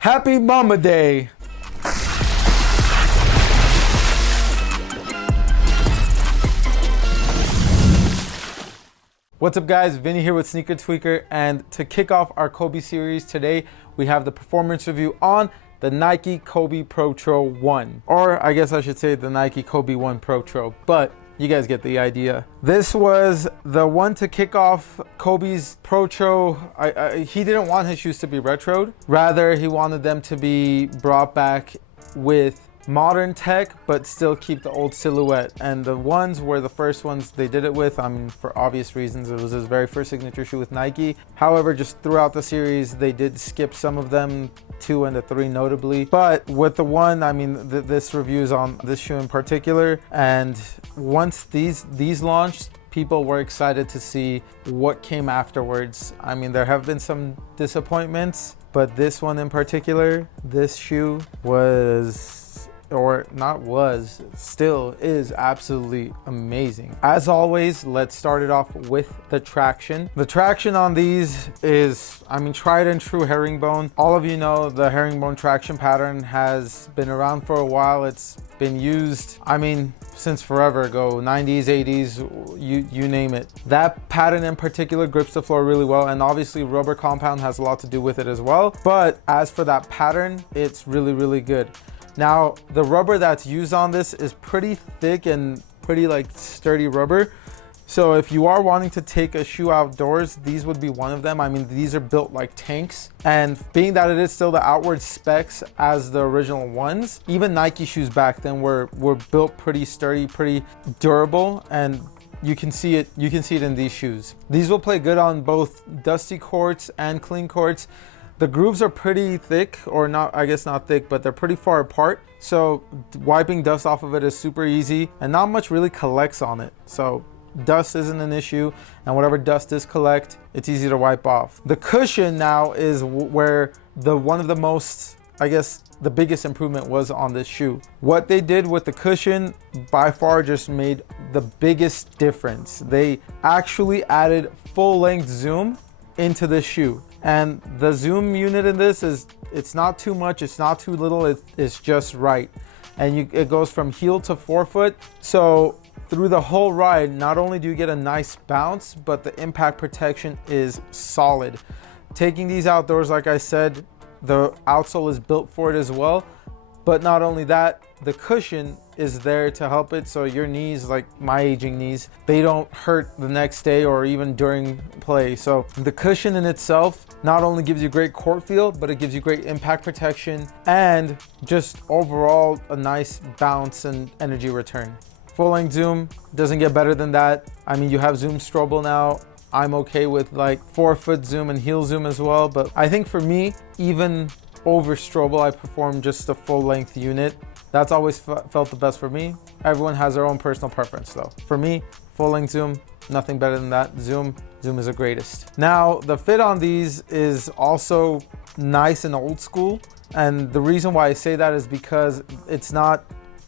Happy Mama Day. What's up guys, Vinny here with Sneaker Tweaker, and to kick off our Kobe series today, we have the performance review on the Nike Kobe Protro 1. Or I guess I should say the Nike Kobe 1 Protro, but you guys get the idea. This was the one to kick off Kobe's Protro. He didn't want his shoes to be retroed. Rather, he wanted them to be brought back with modern tech, but still keep the old silhouette. And the ones were the first ones they did it with. I mean, for obvious reasons, it was his very first signature shoe with Nike. However, just throughout the series, they did skip some of them, 2 and the 3 notably. But with the one, I mean, this review is on this shoe in particular. And once these launched, people were excited to see what came afterwards. I mean, there have been some disappointments, but this one in particular, this shoe still is absolutely amazing. As always, let's start it off with the traction. The traction on these is, I mean, tried and true herringbone. All of you know the herringbone traction pattern has been around for a while. It's been used, I mean, since forever ago, 90s, 80s, you name it. That pattern in particular grips the floor really well, and obviously rubber compound has a lot to do with it as well. But as for that pattern, it's really, really good. Now, the rubber that's used on this is pretty thick and pretty like sturdy rubber. So if you are wanting to take a shoe outdoors, these would be one of them. I mean, these are built like tanks. And being that it is still the outward specs as the original ones, even Nike shoes back then were built pretty sturdy, pretty durable, and you can see it in these shoes. These will play good on both dusty courts and clean courts. The grooves are pretty thick, or not, I guess not thick, but they're pretty far apart. So wiping dust off of it is super easy, and not much really collects on it. So dust isn't an issue, and whatever dust does collect, it's easy to wipe off. The cushion now is where one of the most, I guess, the biggest improvement was on this shoe. What they did with the cushion by far just made the biggest difference. They actually added full-length zoom into the shoe. And the zoom unit in this it's not too much, it's not too little, it's just right. And it goes from heel to forefoot. So through the whole ride, not only do you get a nice bounce, but the impact protection is solid. Taking these outdoors, like I said, the outsole is built for it as well. But not only that, the cushion is there to help it, so your knees, like my aging knees, they don't hurt the next day or even during play. So the cushion in itself not only gives you great court feel, but it gives you great impact protection and just overall a nice bounce and energy return. Full length zoom doesn't get better than that. I mean, you have zoom strobel now. I'm okay with like forefoot zoom and heel zoom as well, but I think for me, even over strobel, I perform just a full length unit. That's always felt the best for me. Everyone has their own personal preference though. For me, full length zoom, nothing better than that. Zoom is the greatest. Now, the fit on these is also nice and old school. And the reason why I say that is because it's not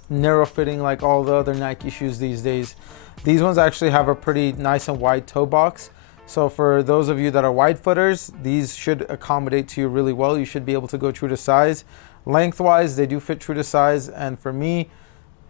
narrow fitting like all the other Nike shoes these days. These ones actually have a pretty nice and wide toe box. So for those of you that are wide footers, these should accommodate to you really well. You should be able to go true to size. Lengthwise, they do fit true to size. And for me,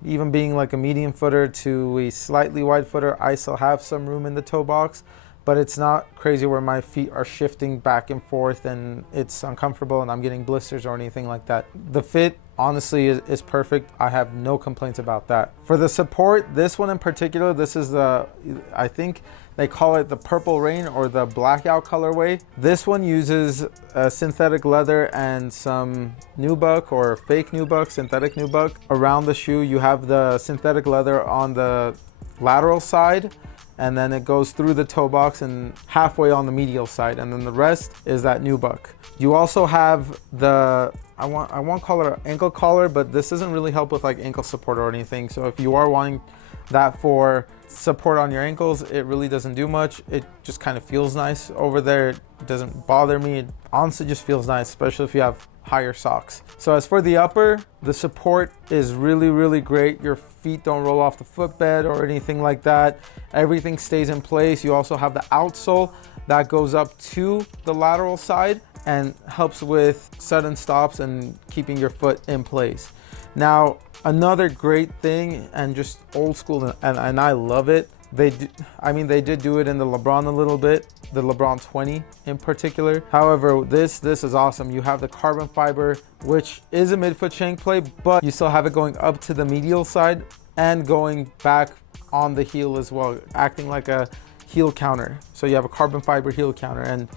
even being like a medium footer to a slightly wide footer, I still have some room in the toe box, but it's not crazy where my feet are shifting back and forth and it's uncomfortable and I'm getting blisters or anything like that. The fit honestly is perfect. I have no complaints about that. For the support, this one in particular, this is I think they call it the Purple Rain or the blackout colorway. This one uses synthetic leather and some nubuck or fake nubuck, synthetic nubuck around the shoe. You have the synthetic leather on the lateral side, and then it goes through the toe box and halfway on the medial side, and then the rest is that nubuck. You also have the, I won't call it an ankle collar, but this doesn't really help with like ankle support or anything. So if you are wanting that for support on your ankles, it really doesn't do much. It just kind of feels nice over there. It doesn't bother me. It honestly just feels nice, especially if you have higher socks. So as for the upper, the support is really, really great. Your feet don't roll off the footbed or anything like that. Everything stays in place. You also have the outsole that goes up to the lateral side, and helps with sudden stops and keeping your foot in place. Now, another great thing, and just old school, and I love it. They did do it in the LeBron a little bit, the LeBron 20 in particular. However, this is awesome. You have the carbon fiber, which is a midfoot shank play, but you still have it going up to the medial side and going back on the heel as well, acting like a heel counter. So you have a carbon fiber heel counter, and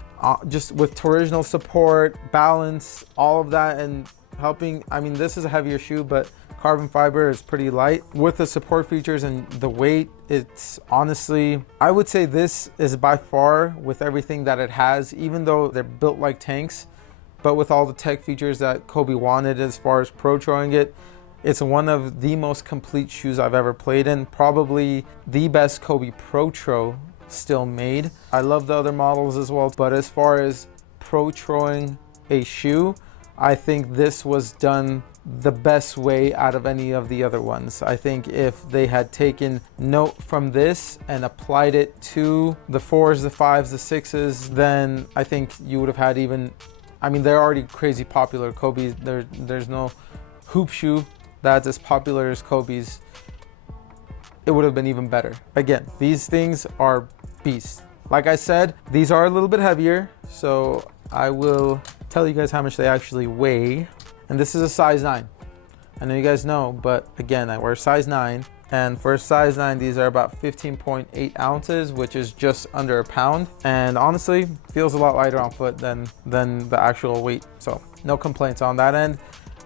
just with torsional support, balance, all of that, and helping. I mean, this is a heavier shoe, but carbon fiber is pretty light. With the support features and the weight, it's honestly, I would say this is by far, with everything that it has, even though they're built like tanks, but with all the tech features that Kobe wanted as far as Protroing it, it's one of the most complete shoes I've ever played in. Probably the best Kobe Protro still made. I love the other models as well, but as far as Protroing a shoe, I think this was done the best way out of any of the other ones. I think if they had taken note from this and applied it to the 4s, the 5s, the 6s, then I think you would have had even, I mean, they're already crazy popular. Kobe's, there's no hoop shoe that's as popular as Kobe's. It would have been even better. Again, these things are beasts. Like I said, these are a little bit heavier, so I will tell you guys how much they actually weigh. And this is a size 9. I know you guys know, but again, I wear size 9. And for a size 9, these are about 15.8 ounces, which is just under a pound. And honestly, feels a lot lighter on foot than the actual weight. So no complaints on that end.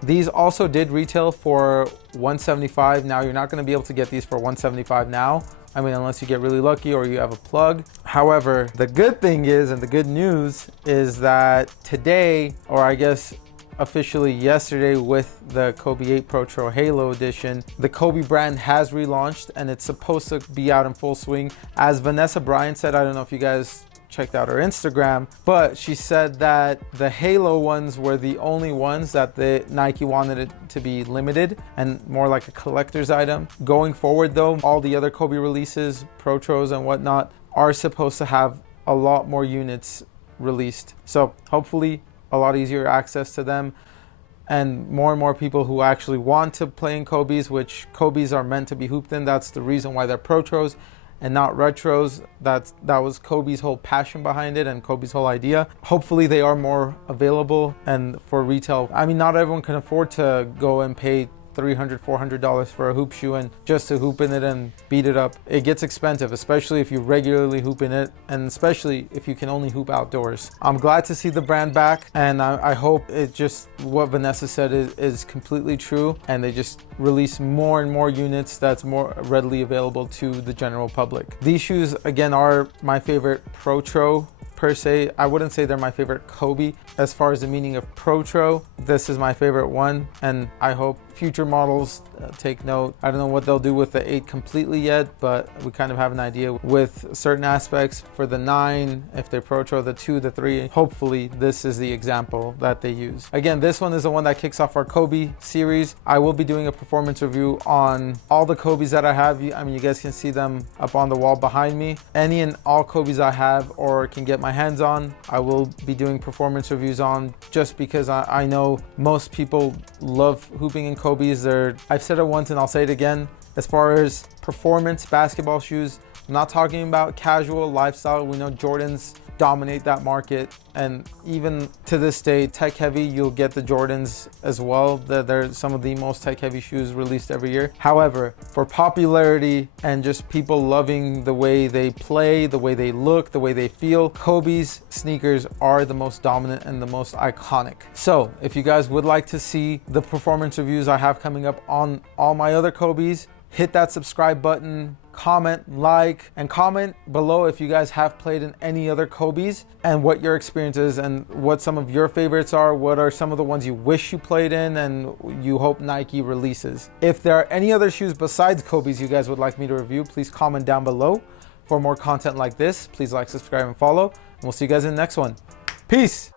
These also did retail for $175. Now you're not going to be able to get these for $175 now. I mean, unless you get really lucky or you have a plug. However, the good thing is, and the good news is that today, or I guess officially yesterday with the Kobe 8 Protro Halo Edition, the Kobe brand has relaunched and it's supposed to be out in full swing. As Vanessa Bryant said, I don't know if you guys checked out her Instagram, but she said that the Halo ones were the only ones that the Nike wanted it to be limited and more like a collector's item. Going forward though, all the other Kobe releases, Protros and whatnot, are supposed to have a lot more units released. So hopefully a lot easier access to them, and more people who actually want to play in Kobe's, which Kobe's are meant to be hooped in. That's the reason why they're Protros and not retros. That was Kobe's whole passion behind it and Kobe's whole idea. Hopefully they are more available and for retail. I mean, not everyone can afford to go and pay $300, $400 for a hoop shoe and just to hoop in it and beat it up. It gets expensive, especially if you regularly hoop in it, and especially if you can only hoop outdoors. I'm glad to see the brand back, and I hope it just, what Vanessa said is completely true, and they just release more and more units that's more readily available to the general public. These shoes, again, are my favorite Protro per se. I wouldn't say they're my favorite Kobe. As far as the meaning of Protro, this is my favorite one, and I hope future models take note. I don't know what they'll do with the 8 completely yet, but we kind of have an idea with certain aspects. For the 9, if they Protro the 2, the 3, hopefully this is the example that they use. Again, this one is the one that kicks off our Kobe series. I will be doing a performance review on all the Kobe's that I have. I mean, you guys can see them up on the wall behind me. Any and all Kobe's I have or can get my hands on, I will be doing performance reviews on, just because I know most people love hooping in Kobe's. I've said it once and I'll say it again, as far as performance basketball shoes, I'm not talking about casual lifestyle. We know Jordans dominate that market, and even to this day, tech heavy, you'll get the Jordans as well. They're some of the most tech heavy shoes released every year. However, for popularity and just people loving the way they play, the way they look, the way they feel, Kobe's sneakers are the most dominant and the most iconic. So if you guys would like to see the performance reviews I have coming up on all my other Kobe's, hit that subscribe button, comment, like, and comment below if you guys have played in any other Kobe's and what your experience is and what some of your favorites are. What are some of the ones you wish you played in and you hope Nike releases? If there are any other shoes besides Kobe's you guys would like me to review, please comment down below. For more content like this, please like, subscribe, and follow. And we'll see you guys in the next one. Peace.